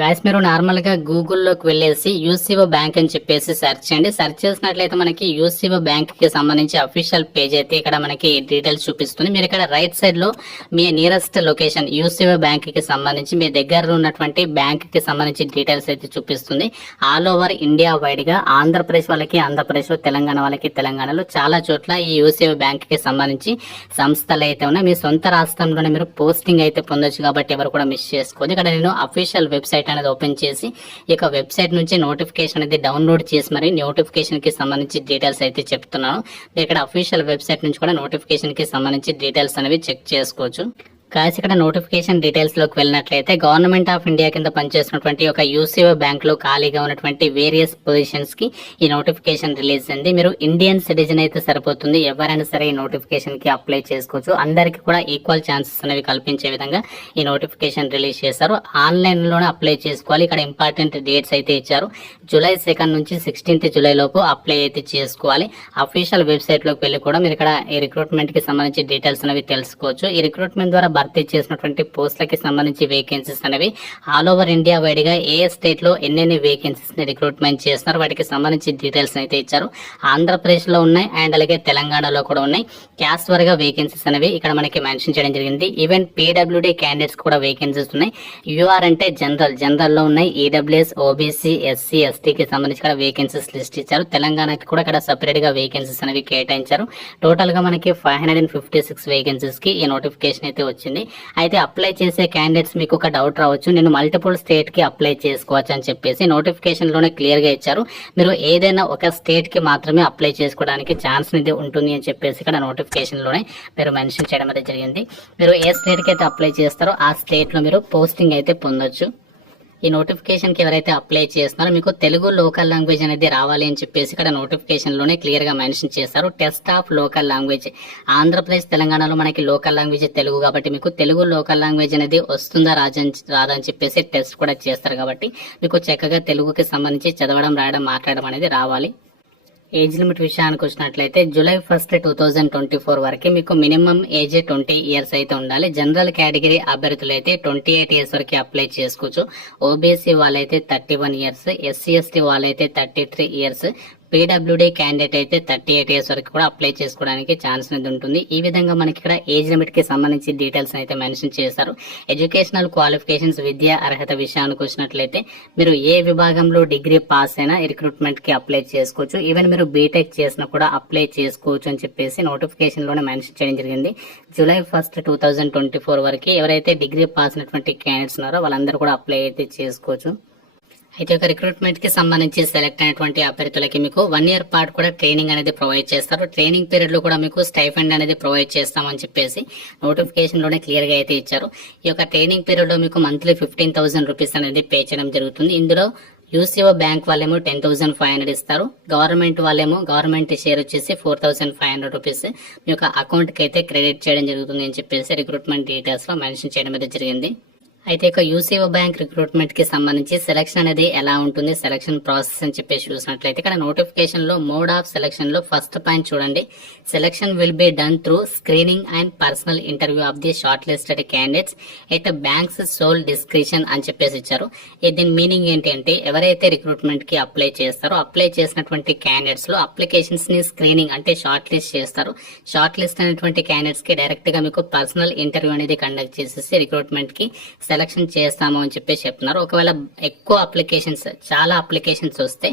Guys మీరు normal గా గూగుల్లోకి వెళ్ళేసి యూసీఓ బ్యాంక్ అని చెప్పేసి సెర్చ్ చేయండి. సెర్చ్ చేసినట్లయితే మనకి యూసీఓ బ్యాంక్ కి సంబంధించి అఫీషియల్ పేజ్ అయితే ఇక్కడ మనకి డీటెయిల్స్ చూపిస్తుంది. మీరు ఇక్కడ రైట్ సైడ్ లో మీ నియరెస్ట్ లొకేషన్ యూసీఓ బ్యాంక్ కి సంబంధించి మీ దగ్గరలో ఉన్నటువంటి బ్యాంక్ కి సంబంధించి డీటెయిల్స్ అయితే చూపిస్తుంది. ఆల్ ఓవర్ ఇండియా వైడ్ గా ఆంధ్రప్రదేశ్ వాళ్ళకి ఆంధ్రప్రదేశ్ లో, తెలంగాణ వాళ్ళకి తెలంగాణలో చాలా చోట్ల ఈ యూసీఓ బ్యాంక్ కి సంబంధించి సంస్థలు అయితే ఉన్నాయి. మీ సొంత రాష్ట్రంలోనే మీరు పోస్టింగ్ అయితే పొందొచ్చు కాబట్టి ఎవరు కూడా మిస్ చేసుకోవద్దు. ఇక్కడ నేను అఫీషియల్ వెబ్సైట్ అనేది ఓపెన్ చేసి ఈ వెబ్సైట్ నుంచి నోటిఫికేషన్ అనేది డౌన్లోడ్ చేసి మరి నోటిఫికేషన్ కి సంబంధించి డీటెయిల్స్ అయితే చెప్తున్నాను. ఇక్కడ అఫీషియల్ వెబ్సైట్ నుంచి కూడా నోటిఫికేషన్ కి సంబంధించి డీటెయిల్స్ అనేవి చెక్ చేసుకోవచ్చు. కాసి ఇక్కడ నోటిఫికేషన్ డీటెయిల్స్ లోకి వెళ్ళినట్లయితే గవర్నమెంట్ ఆఫ్ ఇండియా కింద పనిచేస్తున్నటువంటి ఒక యూసీఓ బ్యాంక్ లో ఖాళీగా ఉన్నటువంటి వేరియస్ పొజిషన్స్ కి ఈ నోటిఫికేషన్ రిలీజ్ అయింది. మీరు ఇండియన్ సిటిజన్ అయితే సరిపోతుంది, ఎవరైనా సరే ఈ నోటిఫికేషన్ కి అప్లై చేసుకోవచ్చు. అందరికి కూడా ఈక్వల్ ఛాన్సెస్ అనేవి కల్పించే విధంగా ఈ నోటిఫికేషన్ రిలీజ్ చేశారు. ఆన్లైన్ లోనే అప్లై చేసుకోవాలి. ఇక్కడ ఇంపార్టెంట్ డేట్స్ అయితే ఇచ్చారు. జూలై 2 నుంచి 16 జూలై లోపు అప్లై అయితే చేసుకోవాలి. అఫీషియల్ వెబ్సైట్ లోకి వెళ్ళి కూడా మీరు ఇక్కడ ఈ రిక్రూట్మెంట్ కి సంబంధించి డీటెయిల్స్ అనేవి తెలుసుకోవచ్చు. ఈ రిక్రూట్మెంట్ ద్వారా భర్తీ చేసినటువంటి పోస్టులకి సంబంధించి వేకెన్సీస్ అనేవి ఆల్ ఓవర్ ఇండియా వైడ్ గా ఏ స్టేట్ లో ఎన్నెన్ని వేకెన్సీస్ ని రిక్రూట్మెంట్ చేస్తున్నారు వాటికి సంబంధించి డీటెయిల్స్ అయితే ఇచ్చారు. ఆంధ్రప్రదేశ్ లో ఉన్నాయి అండ్ అలాగే తెలంగాణలో కూడా ఉన్నాయి. క్యాస్ట్ వారీగా వేకెన్సీస్ అనేవి ఇక్కడ మనకి మెన్షన్ చేయడం జరిగింది. ఈవెన్ పీడబ్ల్యూడీ క్యాండిడేట్స్ కూడా వేకెన్సీస్ ఉన్నాయి. యూఆర్ అంటే జనరల్ లో ఉన్నాయి. ఈడబ్ల్యూఎస్, ఓబీసీ, ఎస్సీ, ఎస్టీకి సంబంధించి కూడా వేకెన్సీస్ లిస్ట్ ఇచ్చారు. తెలంగాణకి కూడా ఇక్కడ సపరేట్ గా వేకెన్సీస్ అనేవి కేటాయించారు. టోటల్ గా మనకి 556 వేకెన్సీస్ కి ఈ నోటిఫికేషన్ అయితే వచ్చింది. అయితే అప్లై చేసే క్యాండిడేట్స్ మీకు ఒక డౌట్ రావచ్చు, నేను మల్టిపుల్ స్టేట్ కి అప్లై చేసుకోవచ్చు అని చెప్పేసి నోటిఫికేషన్ లోనే క్లియర్ గా ఇచ్చారు. మీరు ఏదైనా ఒక స్టేట్ కి మాత్రమే అప్లై చేసుకోవడానికి ఛాన్స్ అనేది ఉంటుంది అని చెప్పేసి ఇక్కడ నోటిఫికేషన్ లోనే మీరు మెన్షన్ చేయడం అయితే జరిగింది. మీరు ఏ స్టేట్ కి అయితే అప్లై చేస్తారో ఆ స్టేట్ లో మీరు పోస్టింగ్ అయితే పొందొచ్చు. ఈ నోటిఫికేషన్ కి ఎవరైతే అప్లై చేస్తున్నారో మీకు తెలుగు లోకల్ లాంగ్వేజ్ అనేది రావాలి అని చెప్పేసి ఇక్కడ నోటిఫికేషన్ లోనే క్లియర్ గా మెన్షన్ చేశారు. Test of local language. Andhra Pradesh తెలంగాణలో మనకి లోకల్ లాంగ్వేజ్ తెలుగు కాబట్టి మీకు తెలుగు లోకల్ లాంగ్వేజ్ అనేది వస్తుందా రాదా అని చెప్పేసి టెస్ట్ కూడా చేస్తారు. కాబట్టి మీకు చక్కగా తెలుగుకి సంబంధించి చదవడం, రాయడం, మాట్లాడడం అనేది రావాలి. ఏజ్ లిమిట్ విషయానికి వచ్చినట్లయితే జూలై 1, 2024 వరకు మీకు మినిమం ఏజ్ 20 ఇయర్స్ అయితే ఉండాలి. జనరల్ కేటగిరీ అభ్యర్థులు అయితే 28 ఇయర్స్ వరకు అప్లై చేసుకోవచ్చు. ఓబీసీ వాళ్ళైతే 31 ఇయర్స్, ఎస్సీ ఎస్టీ వాళ్ళైతే 33 ఇయర్స్, పీడబ్ల్యూడీ క్యాండిడేట్ అయితే 38 ఇయర్స్ వరకు కూడా అప్లై చేసుకోవడానికి ఛాన్స్ అనేది ఉంటుంది. ఈ విధంగా మనకి ఇక్కడ ఏజ్ లిమిట్ కి సంబంధించి డీటెయిల్స్ అయితే మెన్షన్ చేశారు. ఎడ్యుకేషనల్ క్వాలిఫికేషన్స్, విద్యా అర్హత విషయానికి వచ్చినట్లయితే మీరు ఏ విభాగంలో డిగ్రీ పాస్ అయినా రిక్రూట్మెంట్ కి అప్లై చేసుకోవచ్చు. ఈవెన్ మీరు బీటెక్ చేసినా కూడా అప్లై చేసుకోవచ్చు అని చెప్పేసి నోటిఫికేషన్ లోనే మెన్షన్ చేయడం జరిగింది. జూలై 1, 2024 వరకు ఎవరైతే డిగ్రీ పాస్ అయినటువంటి క్యాండిడేట్స్ ఉన్నారో వాళ్ళందరూ కూడా అప్లై అయితే చేసుకోవచ్చు. అయితే ఒక రిక్రూట్మెంట్ కి సంబంధించి సెలెక్ట్ అయినటువంటి అభ్యర్థులకి మీకు 1 ఇయర్ పాటు కూడా ట్రైనింగ్ అనేది ప్రొవైడ్ చేస్తారు. ట్రైనింగ్ పీరియడ్ లో కూడా మీకు స్టైఫండ్ అనేది ప్రొవైడ్ చేస్తామని చెప్పేసి నోటిఫికేషన్ లోనే క్లియర్ గా అయితే ఇచ్చారు. ఈ యొక్క ట్రైనింగ్ పీరియడ్ లో మీకు మంత్లీ 15,000 రూపీస్ అనేది పే చేయడం జరుగుతుంది. ఇందులో యూసీఓ బ్యాంక్ వాళ్ళేమో 10,500 ఇస్తారు. గవర్నమెంట్ షేర్ వచ్చేసి 4,500 రూపీస్ మీ యొక్క అకౌంట్ కి అయితే క్రెడిట్ చేయడం జరుగుతుంది అని చెప్పేసి రిక్రూట్మెంట్ డీటెయిల్స్ లో మెన్షన్ చేయడం అయితే జరిగింది. అయితే ఇక యూసీఓ బ్యాంక్ రిక్రూట్మెంట్ కి సంబంధించి సెలక్షన్ అనేది ఎలా ఉంటుంది, సెలక్షన్ ప్రాసెస్ అని చెప్పేసి చూసినట్లయితే ఇక్కడ నోటిఫికేషన్ లో మోడ్ ఆఫ్ సెలక్షన్ లో ఫస్ట్ పాయింట్ చూడండి. Selection will be done through screening and personal interview of the shortlisted candidates at bank's sole discretion అని చెప్పేసి ఇచ్చారు. దీని మీనింగ్ ఏంటి అంటే ఎవరైతే రిక్రూట్మెంట్ కి అప్లై చేస్తారో అప్లై చేసినటువంటి క్యాండిడేట్స్ లో అప్లికేషన్స్ ని స్క్రీనింగ్ అంటే షార్ట్ లిస్ట్ చేస్తారు. షార్ట్ లిస్ట్ అయినటువంటి క్యాండిడేట్స్ కి డైరెక్ట్ గా మీకు పర్సనల్ ఇంటర్వ్యూ అనేది కండక్ట్ చేసేసి రిక్రూట్మెంట్ కి సెలక్షన్ చేస్తాము అని చెప్పేసి చెప్తున్నారు. ఒకవేళ ఎక్కువ చాలా అప్లికేషన్స్ వస్తే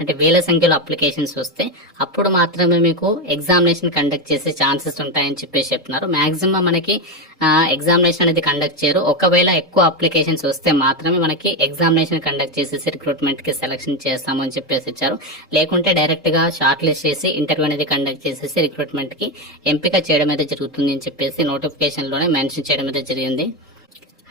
అంటే వేల సంఖ్యలో అప్లికేషన్స్ వస్తే అప్పుడు మాత్రమే మీకు ఎగ్జామినేషన్ కండక్ట్ చేసే ఛాన్సెస్ ఉంటాయని చెప్పేసి చెప్తున్నారు. మాక్సిమం మనకి ఎగ్జామినేషన్ అనేది కండక్ట్ చేయరు. ఒకవేళ ఎక్కువ అప్లికేషన్స్ వస్తే మాత్రమే మనకి ఎగ్జామినేషన్ కండక్ట్ చేసేసి రిక్రూట్మెంట్ కి సెలక్షన్ చేస్తాము అని చెప్పేసి ఇచ్చారు. లేకుంటే డైరెక్ట్ గా షార్ట్ లిస్ట్ చేసి ఇంటర్వ్యూ అనేది కండక్ట్ చేసేసి రిక్రూట్మెంట్ కి ఎంపిక చేయడం అయితే జరుగుతుంది అని చెప్పేసి నోటిఫికేషన్ లోనే మెన్షన్ చేయడం అయితే జరిగింది.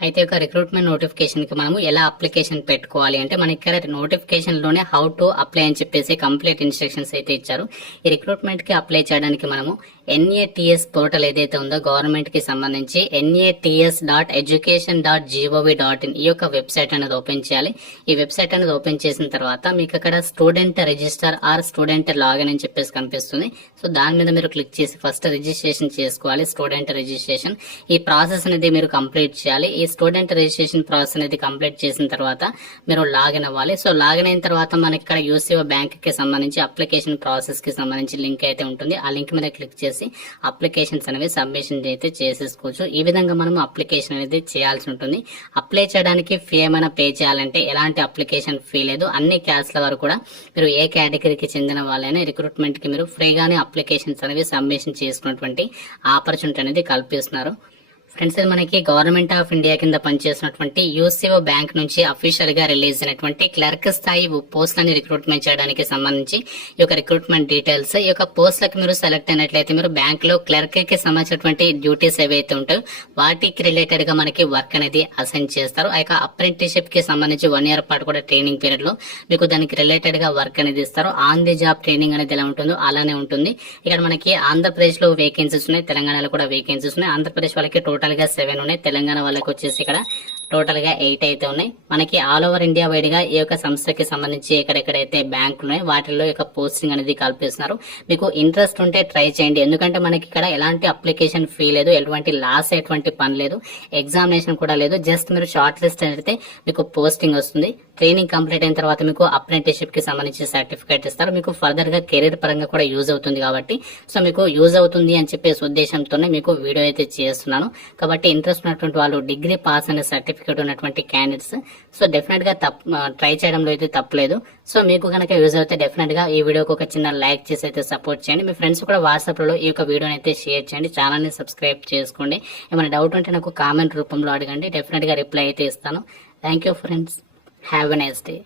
అయితే ఒక రిక్రూట్మెంట్ నోటిఫికేషన్ కి మనము ఎలా అప్లికేషన్ పెట్టుకోవాలి అంటే మనకి ఇక్కడ నోటిఫికేషన్ లోనే హౌ టు అప్లై అని చెప్పేసి కంప్లీట్ ఇన్స్ట్రక్షన్స్ అయితే ఇచ్చారు. ఈ రిక్రూట్మెంట్ కి అప్లై చేయడానికి మనము NATS పోర్టల్ ఏదైతే ఉందో గవర్నమెంట్ కి సంబంధించి nats.education.gov.in ఈ యొక్క వెబ్సైట్ అనేది ఓపెన్ చేయాలి. ఈ వెబ్సైట్ అనేది ఓపెన్ చేసిన తర్వాత మీకు అక్కడ student register or student login అని చెప్పేసి కనిపిస్తుంది. సో దాని మీద మీరు క్లిక్ చేసి ఫస్ట్ రిజిస్ట్రేషన్ చేసుకోవాలి. స్టూడెంట్ రిజిస్ట్రేషన్ ఈ ప్రాసెస్ అనేది మీరు కంప్లీట్ చేయాలి. ఈ స్టూడెంట్ రిజిస్ట్రేషన్ ప్రాసెస్ అనేది కంప్లీట్ చేసిన తర్వాత మీరు లాగిన్ అవ్వాలి. సో లాగిన్ అయిన తర్వాత మనకి ఇక్కడ యూసీఓ బ్యాంక్ కి సంబంధించి అప్లికేషన్ ప్రాసెస్ కి సంబంధించి లింక్ అయితే ఉంటుంది. ఆ లింక్ మీద క్లిక్ చేసి అప్లికేషన్స్ అనేవి సబ్మిషన్ అయితే చేసేసుకోవచ్చు. ఈ విధంగా మనం అప్లికేషన్ అనేది చేయాల్సి ఉంటుంది. అప్లై చేయడానికి ఫీ ఏమైనా పే చేయాలంటే ఎలాంటి అప్లికేషన్ ఫీ లేదు. అన్ని క్యాస్ట్ల వారు కూడా మీరు ఏ కేటగిరీకి చెందిన వాళ్ళైనా రిక్రూట్మెంట్ కి మీరు ఫ్రీగానే అప్లికేషన్స్ అనేవి సబ్మిషన్ చేసుకున్నటువంటి ఆపర్చునిటీ అనేది కల్పిస్తున్నారు. ఫ్రెండ్స్, ఇది మనకి గవర్నమెంట్ ఆఫ్ ఇండియా కింద పనిచేసినటువంటి యూసీఓ బ్యాంక్ నుంచి అఫీషియల్ గా రిలీజ్ అయినటువంటి క్లర్క్ స్థాయి పోస్టులని రిక్రూట్మెంట్ చేయడానికి సంబంధించి ఈ యొక్క రిక్రూట్మెంట్ డీటెయిల్స్. ఈ యొక్క పోస్టులకు మీరు సెలెక్ట్ అయినట్లయితే మీరు బ్యాంక్ లో క్లర్క్ కి సంబంధించినటువంటి డ్యూటీస్ ఏవైతే ఉంటాయో వాటికి రిలేటెడ్ గా మనకి వర్క్ అనేది అసైన్ చేస్తారు. ఆ యొక్క అప్రెంటిస్షిప్ కి సంబంధించి 1 year పాటు కూడా ట్రైనింగ్ పీరియడ్ లో మీకు దానికి రిలేటెడ్ గా వర్క్ అనేది ఇస్తారు. ఆన్ ది జాబ్ ట్రైనింగ్ అనేది ఎలా ఉంటుందో అలానే ఉంటుంది. ఇక్కడ మనకి ఆంధ్రప్రదేశ్ లో వేకెన్సీస్ ఉన్నాయి, తెలంగాణలో కూడా వేకెన్సీస్ ఉన్నాయి. ఆంధ్రప్రదేశ్ వాళ్ళకి టోటల్ గా 7 ఉన్నాయి, తెలంగాణ వాళ్ళకి వచ్చేసి ఇక్కడ టోటల్ గా 8 అయితే ఉన్నాయి. మనకి ఆల్ ఓవర్ ఇండియా వైడ్ గా ఈ యొక్క సంస్థకి సంబంధించి ఎక్కడెక్కడైతే బ్యాంకులు ఉన్నాయి వాటిల్లో యొక్క పోస్టింగ్ అనేది కల్పిస్తున్నారు. మీకు ఇంట్రెస్ట్ ఉంటే ట్రై చేయండి. ఎందుకంటే మనకి ఇక్కడ ఎలాంటి అప్లికేషన్ ఫీ లేదు, ఎటువంటి లాస్ ఎటువంటి పని లేదు, ఎగ్జామినేషన్ కూడా లేదు. జస్ట్ మీరు షార్ట్ లిస్ట్ అయితే మీకు పోస్టింగ్ వస్తుంది. ట్రైనింగ్ కంప్లీట్ అయిన తర్వాత మీకు అప్రెంటిస్షిప్ కి సంబంధించి సర్టిఫికేట్ ఇస్తారు. మీకు ఫర్దర్ గా కెరీర్ పరంగా కూడా యూజ్ అవుతుంది కాబట్టి సో మీకు యూజ్ అవుతుంది అని చెప్పేసి ఉద్దేశంతోనే మీకు వీడియో అయితే చేస్తున్నాను. కాబట్టి ఇంట్రెస్ట్ ఉన్నటువంటి వాళ్ళు డిగ్రీ పాస్ అనే సర్టిఫికేట్ ఉన్నటువంటి క్యాండిడేట్స్ సో డెఫినెట్ గా ట్రై చేయడంలో అయితే తప్పలేదు. సో మీకు కనుక యూజ్ అయితే డెఫినెట్ గా ఈ వీడియోకి ఒక చిన్న లైక్ చేసి అయితే సపోర్ట్ చేయండి. మీ ఫ్రెండ్స్ కూడా వాట్సాప్ లో ఈ యొక్క వీడియోని అయితే షేర్ చేయండి. ఛానల్ ని సబ్స్క్రైబ్ చేసుకోండి. ఏమైనా డౌట్ ఉంటే నాకు కామెంట్ రూపంలో అడగండి, డెఫినెట్ గా రిప్లై అయితే ఇస్తాను. Thank you friends. Have a nice day.